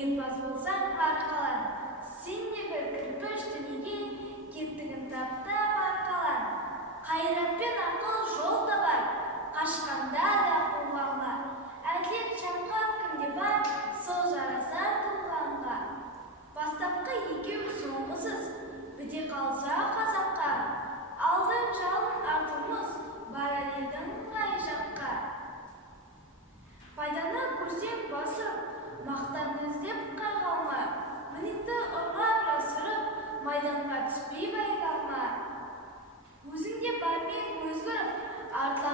өнерпаз болсаң арқалан, сен де бір кірпіш дүниеге кеттігін таптап арқалан. Қайрат пен ақыл жол табар, қашқанда да қуғанға. Әділет шапқан кімде бар, сол жарасар туғанға. Бастапқы екеу соңғысыз, біте қалса қазаққа. Алдың жалын артымыз, барар едің қай жаққа. Пайданы көрсең басып, мақтан іздеп қайғалма. Мінекті ұрлап жасырып, майданға түспей байқалма. Өзіңде бармен өзгіріп, артыла